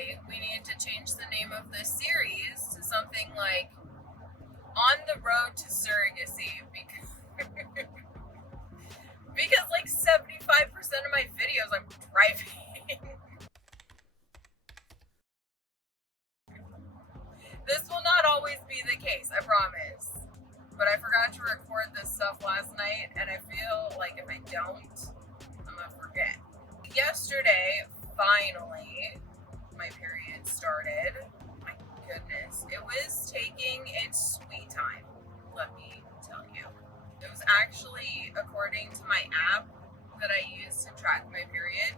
Honestly, we need to change the name of this series to something like On the Road to Surrogacy, because like 75% of my videos I'm driving. This will not always be the case, I promise. But I forgot to record this stuff last night, and I feel like if I don't, I'm gonna forget. Yesterday, finally, my period started. My goodness, it was taking its sweet time, let me tell you. It was actually, according to my app that I use to track my period,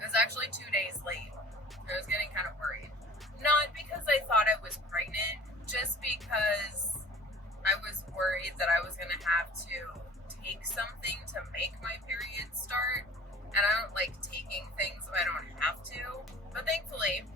it was actually 2 days late. I was getting kind of worried. Not because I thought I was pregnant, just because I was worried that I was going to have to take something to make my period start. And I don't like taking things if I don't have to. But thankfully,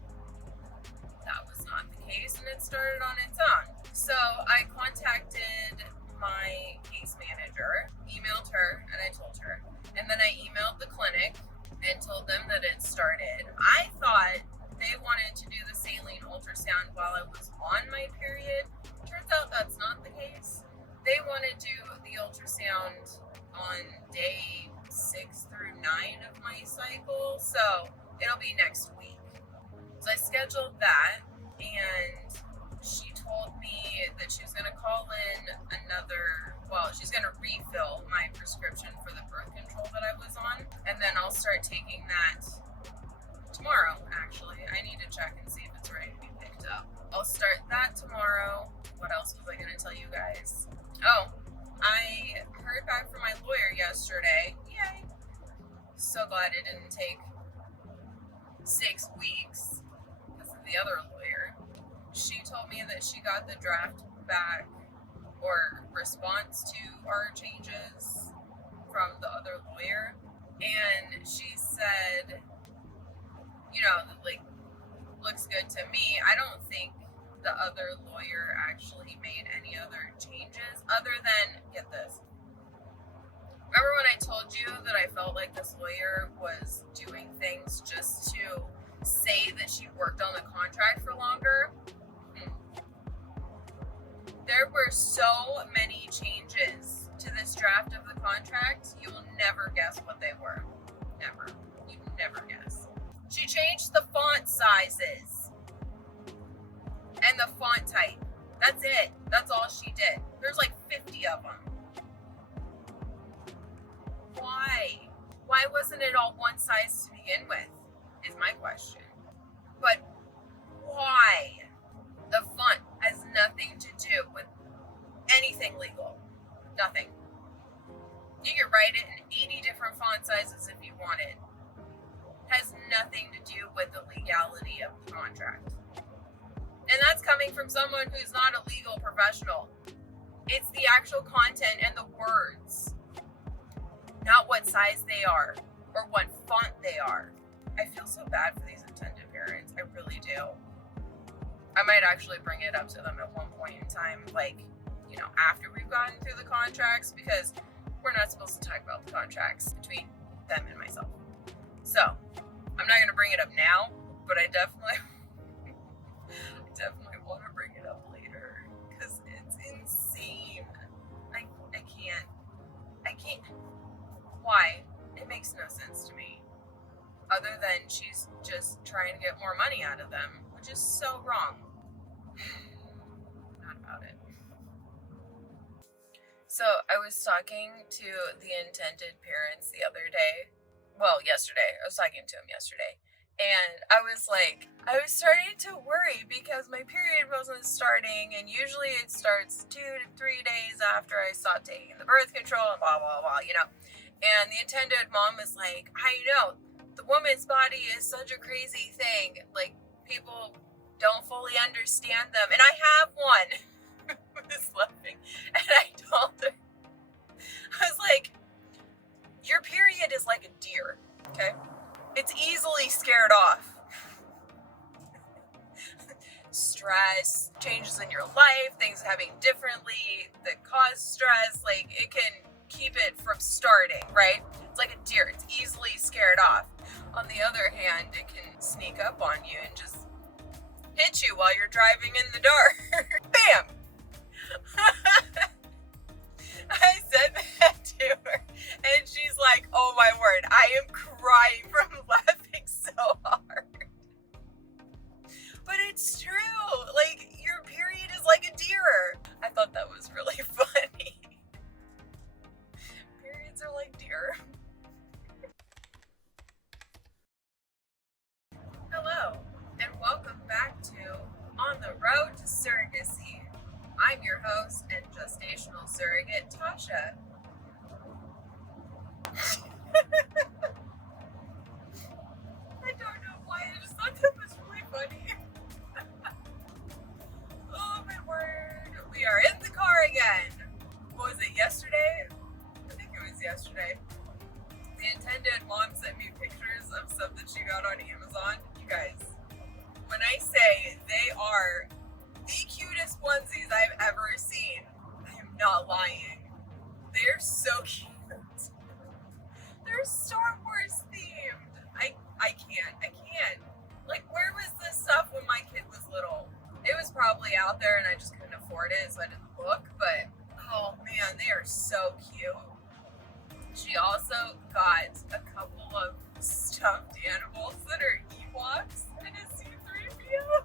that was not the case, and it started on its own. So I contacted my case manager, emailed her, and I told her. And then I emailed the clinic and told them that it started. I thought they wanted to do the saline ultrasound while I was on my period. Turns out that's not the case. They want to do the ultrasound on day 6 through 9 of my cycle, so it'll be next week. So I scheduled that, and she told me that she was going to call in she's going to refill my prescription for the birth control that I was on, and then I'll start taking that tomorrow, actually. I need to check and see if it's ready to be picked up. I'll start that tomorrow. What else was I going to tell you guys? Oh, I heard back from my lawyer yesterday. Yay! So glad it didn't take 6 weeks because of the other lawyer. She told me that she got the draft back or response to our changes from the other lawyer. And she said, like, looks good to me. I don't think the other lawyer actually made any other changes other than, get this. Remember when I told you that I felt like this lawyer was doing things just to say that she worked on the contract for longer? There were so many changes to this draft of the contract, you will never guess what they were. Never. You never guess. She changed the font sizes and the font type. That's it. That's all she did. There's like 50 of them. Why? Why wasn't it all one size to begin with? Is my question. But why? The font has nothing to do with anything legal. Nothing. You could write it in 80 different font sizes if you wanted. Has nothing to do with the legality of the contract. And that's coming from someone who's not a legal professional. It's the actual content and the words, not what size they are or what font they are. I feel so bad for these intended parents. I really do. I might actually bring it up to them at one point in time, after we've gotten through the contracts, because we're not supposed to talk about the contracts between them and myself. So, I'm not going to bring it up now, but I definitely want to bring it up later, because it's insane. I can't. Why? It makes no sense to me. Other than she's just trying to get more money out of them, which is so wrong. Not about it. So I was talking to the intended parents the other day. Well, yesterday. I was talking to him yesterday. And I was starting to worry because my period wasn't starting, and usually it starts 2 to 3 days after I stop taking the birth control and blah, blah, blah, And the intended mom was like, I know, the woman's body is such a crazy thing. Like, people don't fully understand them. And I have one. I was laughing. And I told her, I was like, your period is like a deer, okay? It's easily scared off. Stress, changes in your life, things happening differently that cause stress, like, it can keep it from starting, right? It's like a deer. It's easily scared off. On the other hand, it can sneak up on you and just hit you while you're driving in the dark. Bam! I said that to her, and she's like, oh my word, I am crying from laughing so hard. But it's true. Like, your period is like a deer. I thought that was really funny. Periods are like deer. Hello, and welcome back to On the Road to Surrogacy. I'm your host and gestational surrogate, Tasha. I don't know why, I just thought that was really funny. Oh my word. We are in the car again. What was it, yesterday? I think it was yesterday. The intended mom sent me pictures of stuff that she got on Amazon. You guys, when I say they are the cutest onesies I've ever seen, I am not lying. They're so cute. They're Star Wars themed. I can't. Like, where was this stuff when my kid was little? It was probably out there and I just couldn't afford it, so I didn't look, but oh man, they are so cute. She also got a couple of stuffed animals that are Ewoks and a C-3PO.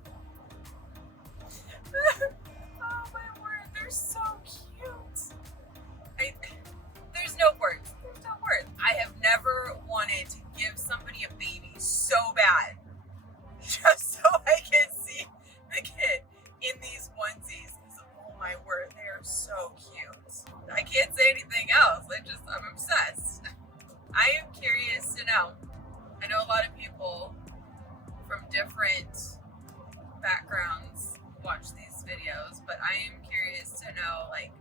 Oh my word, they're so cute. There's no words. There's no words. I have never wanted to give somebody a baby so bad, just so I can see the kid in these onesies. Oh my word, they are so cute. I can't say anything else. I'm obsessed. I am curious to know. I know a lot of people from different backgrounds watch these videos, but I am curious to know, like,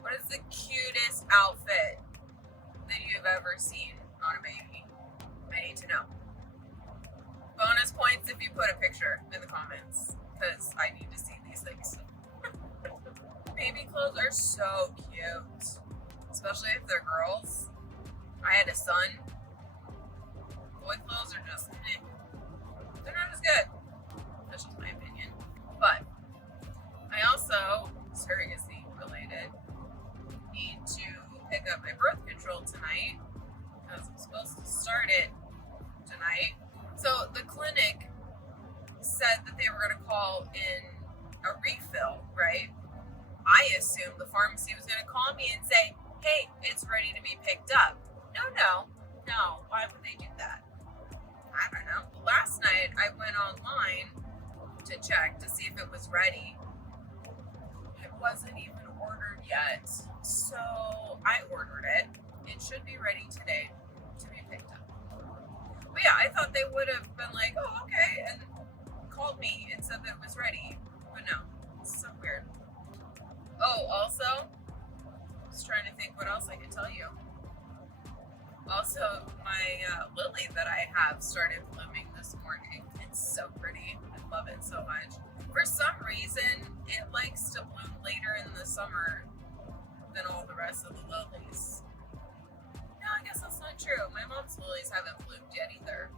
what is the cutest outfit that you've ever seen on a baby? I need to know. Bonus points if you put a picture in the comments, because I need to see these things. Baby clothes are so cute, especially if they're girls. I had a son. Boy clothes are just, they're not as good. That's just my opinion. But I also, surrogacy related, need to pick up my birth control tonight because I'm supposed to start it tonight. So the clinic said that they were going to call in a refill, right? I assumed the pharmacy was going to call me and say, hey, it's ready to be picked up. No. Why would they do that? I don't know. Last night I went online to check to see if it was ready. It wasn't even ordered yet. So I ordered it. It should be ready today to be picked up. But yeah, I thought they would have been like, oh, okay, and called me and said that it was ready. But no, it's so weird. Oh, also, I was trying to think what else I could tell you. Also, my lily that I have started blooming this morning. It's so pretty. I love it so much. For some reason, it likes to bloom later in the summer than all the rest of the lilies. No, I guess that's not true. My mom's lilies haven't bloomed yet either.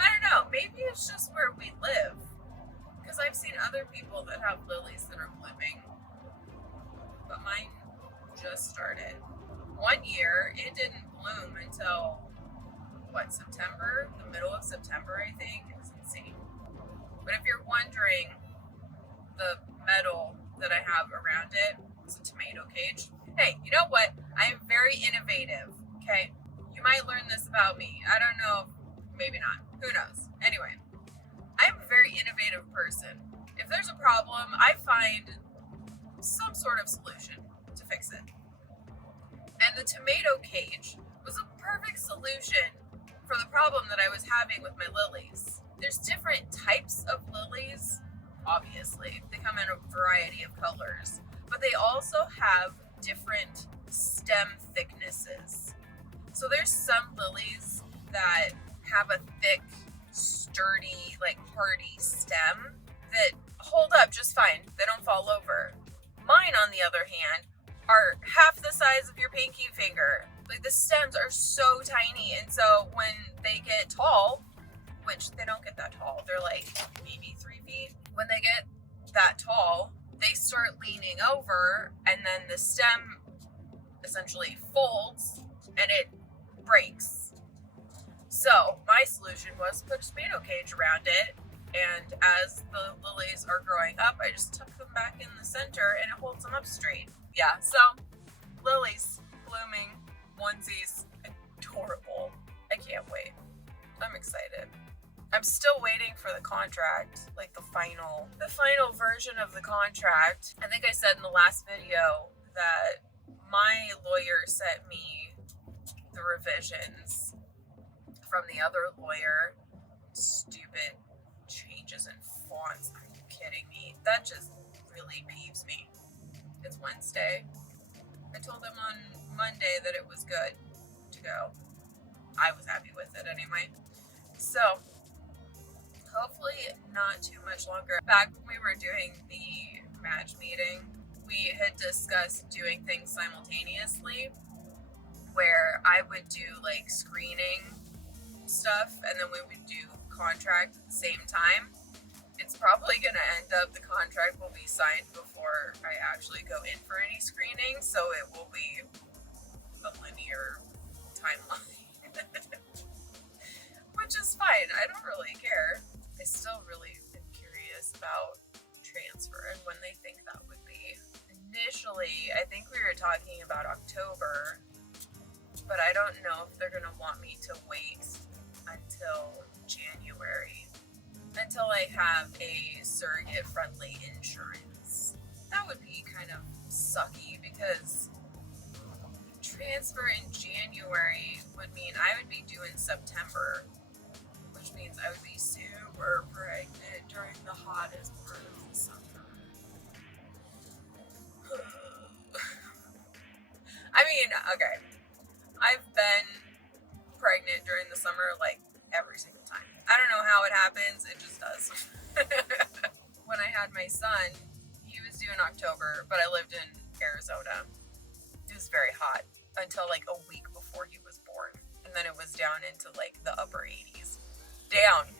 I don't know. Maybe it's just where we live. Because I've seen other people that have lilies that are blooming. But mine just started. One year, it didn't bloom until, September? The middle of September, I think. It was insane. But if you're wondering, the metal that I have around it is a tomato cage. Hey, you know what? I am very innovative, okay? You might learn this about me. I don't know. Maybe not. Who knows? Anyway, I'm a very innovative person. If there's a problem, I find some sort of solution to fix it. And the tomato cage was a perfect solution for the problem that I was having with my lilies. There's different types of lilies, obviously. They come in a variety of colors, but they also have different stem thicknesses. So there's some lilies that have a thick, sturdy, hardy stem that hold up just fine. They don't fall over. Mine, on the other hand, are half the size of your pinky finger. The stems are so tiny, and so when they get tall, which they don't get that tall. They're like maybe 3 feet. When they get that tall, they start leaning over, and then the stem essentially folds and it breaks. So my solution was put a tomato cage around it, and as the lilies are growing up, I just tuck them back in the center and it holds them up straight. Yeah, so lilies blooming, onesies, adorable. I can't wait. I'm excited. I'm still waiting for the contract, like the final version of the contract. I think I said in the last video that my lawyer sent me the revisions from the other lawyer. Stupid changes in fonts. Are you kidding me? That just really peeves me. It's Wednesday. I told them on Monday that it was good to go. I was happy with it anyway. So, hopefully not too much longer. Back when we were doing the match meeting, we had discussed doing things simultaneously, where I would do like screening stuff and then we would do contract at the same time. It's probably gonna end up the contract will be signed before I actually go in for any screening, so it will be a linear timeline. Which is fine, I don't really care. I still really am curious about transfer and when they think that would be. Initially, I think we were talking about October, but I don't know if they're gonna want me to wait until January, until I have a surrogate-friendly insurance. That would be kind of sucky because transfer in January would mean I would be due in September, which means I would be super pregnant during the hottest part of the summer. I mean, okay, I've been pregnant during the summer like every single time. I don't know how it happens, it just does. When I had my son, he was due in October, but I lived in Arizona. It was very hot until like a week before he was born. And then it was down into like the upper 80s. Down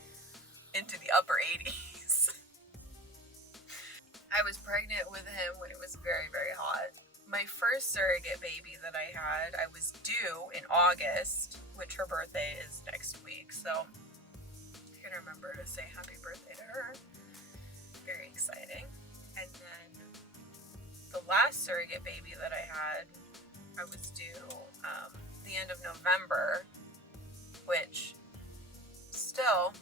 into the upper 80s. I was pregnant with him when it was very, very hot. My first surrogate baby that I had, I was due in August, which her birthday is next week, so I can remember to say happy birthday to her. Very exciting. And then the last surrogate baby that I had, I was due the end of November, which still,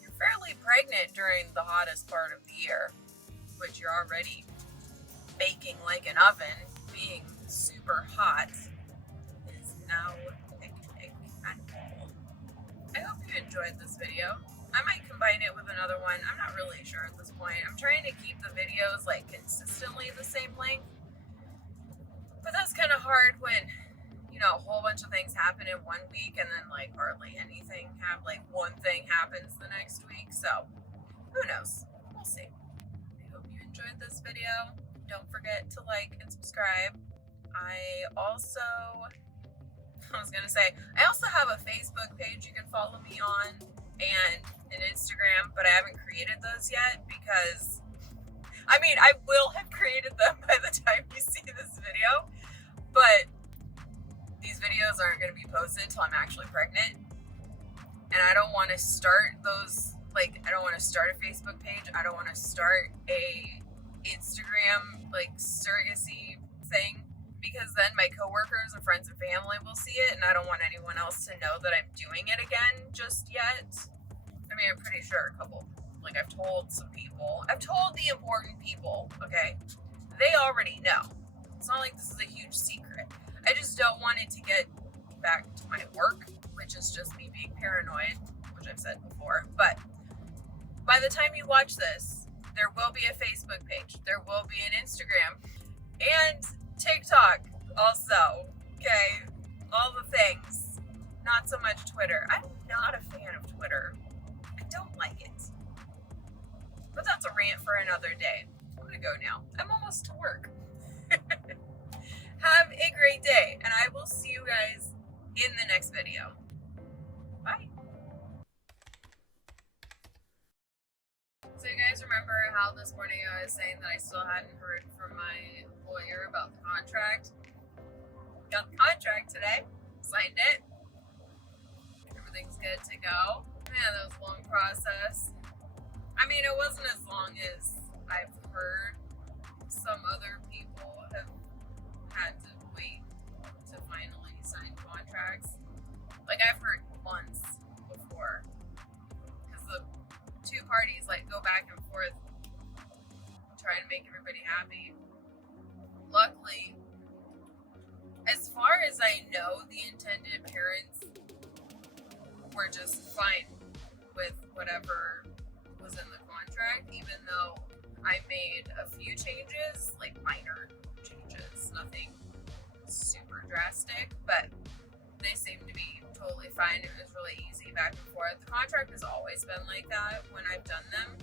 you're fairly pregnant during the hottest part of the year, which you're already baking like an oven. Being super hot is no picnic at all. I hope you enjoyed this video. I might combine it with another one. I'm not really sure at this point. I'm trying to keep the videos like consistently the same length. But that's kind of hard when, you know, a whole bunch of things happen in 1 week and then like hardly anything like one thing happens the next week. So who knows? We'll see. I hope you enjoyed this video. Don't forget to like and subscribe. I also have a Facebook page you can follow me on and an Instagram, but I haven't created those yet because, I mean, I will have created them by the time you see this video, but these videos aren't going to be posted until I'm actually pregnant, and I don't want to start those, like, I don't want to start a Facebook page, I don't want to start a Instagram like surrogacy thing, because then my coworkers and friends and family will see it, and I don't want anyone else to know that I'm doing it again just yet. I mean, I'm pretty sure I've told some people. I've told the important people, okay? They already know. It's not like this is a huge secret. I just don't want it to get back to my work, which is just me being paranoid, which I've said before. But by the time you watch this, there will be a Facebook page. There will be an Instagram. And TikTok also. Okay? All the things. Not so much Twitter. I'm not a fan of Twitter. I don't like it. But that's a rant for another day. I'm gonna go now. I'm almost to work. Have a great day, and I will see you guys in the next video. Bye. out this morning, I was saying that I still hadn't heard from my lawyer about the contract. Got the contract today, signed it. Everything's good to go. Man, that was a long process. I mean, it wasn't as long as I've heard some other people have had to wait to finally sign contracts. Like, I've heard months before. Because the two parties, like, go back and forth trying to make everybody happy. Luckily, as far as I know, the intended parents were just fine with whatever was in the contract, even though I made a few changes, like minor changes, nothing super drastic, but they seemed to be totally fine. It was really easy back and forth. The contract has always been like that when I've done them.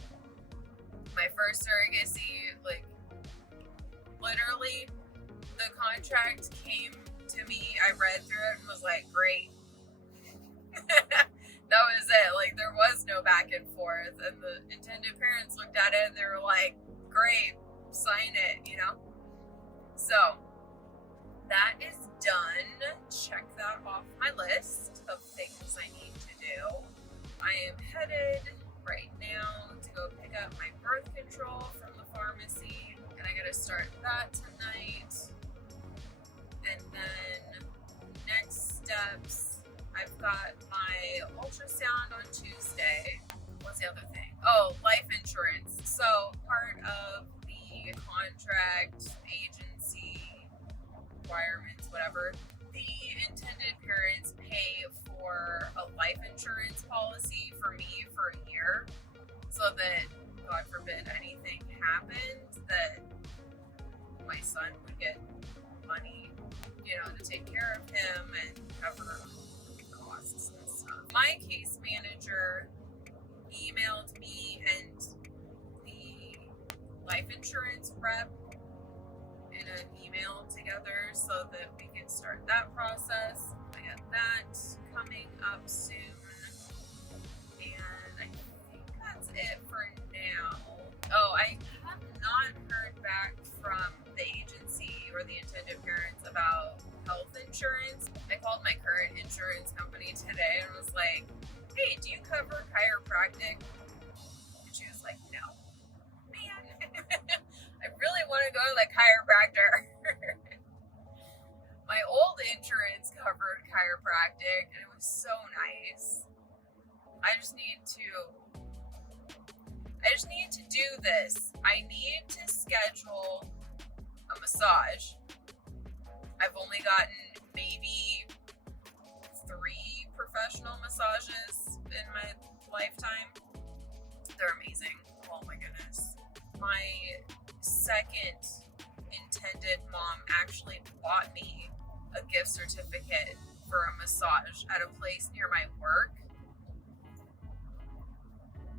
My first surrogacy, like, literally, the contract came to me, I read through it and was like, great. That was it. Like, there was no back and forth, and the intended parents looked at it and they were like, great, sign it, you know? So, that is done. Check that off my list of things I need to do. I am headed right now to go pick up my birth control from the pharmacy, and I gotta start that tonight. And then next steps, I've got my ultrasound on Tuesday. What's the other thing? Oh, life insurance. So part of the contract, agency requirements, whatever, the intended parents pay for a life insurance policy for me for a year, so that, God forbid, anything happened, that my son would get money, you know, to take care of him and cover costs and stuff. My case manager emailed me and the life insurance rep in an email together so that we can start that process. I got that coming up soon. And I think that's it for now. Oh, I have not heard back from the agency or the intended parents about health insurance. I called my current insurance company today and was like, hey, do you cover chiropractic? And she was like, no. Man, I really want to go to the chiropractor. My old insurance covered chiropractic and it was so nice. I just need to do this. I need to schedule a massage. I've only gotten maybe 3 professional massages in my lifetime. They're amazing. Oh my goodness. My second intended mom actually bought me a gift certificate for a massage at a place near my work.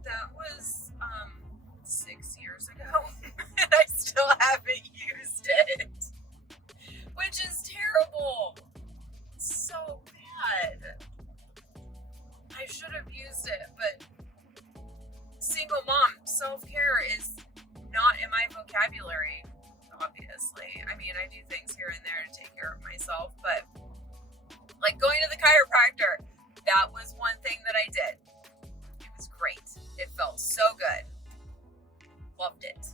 That was 6 years ago, and I still haven't used it, which is terrible. It's so bad. I should have used it, but single mom self-care is not in my vocabulary, obviously. I mean, I do things here and there to take care of myself, but like going to the chiropractor, that was one thing that I did. It was great. It felt so good. Loved it.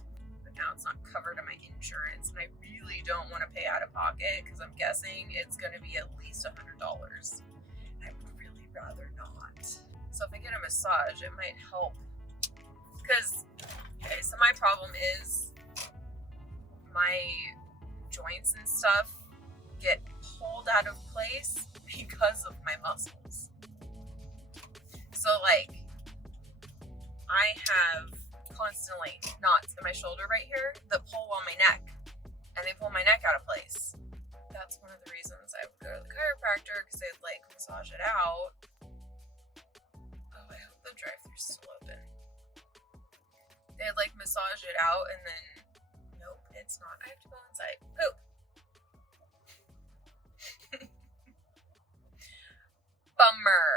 But now it's not covered in my insurance, and I really don't want to pay out of pocket because I'm guessing it's going to be at least $100. I would really rather not. So if I get a massage, it might help. Because, okay, so my problem is my joints and stuff get pulled out of place because of my muscles. So, like, I have constantly knots in my shoulder right here that pull on my neck, and they pull my neck out of place. That's one of the reasons I would go to the chiropractor, because they'd like massage it out. Oh, I hope the drive-thru's still open. They'd like massage it out, and then nope, it's not. I have to go inside. Poop. Bummer.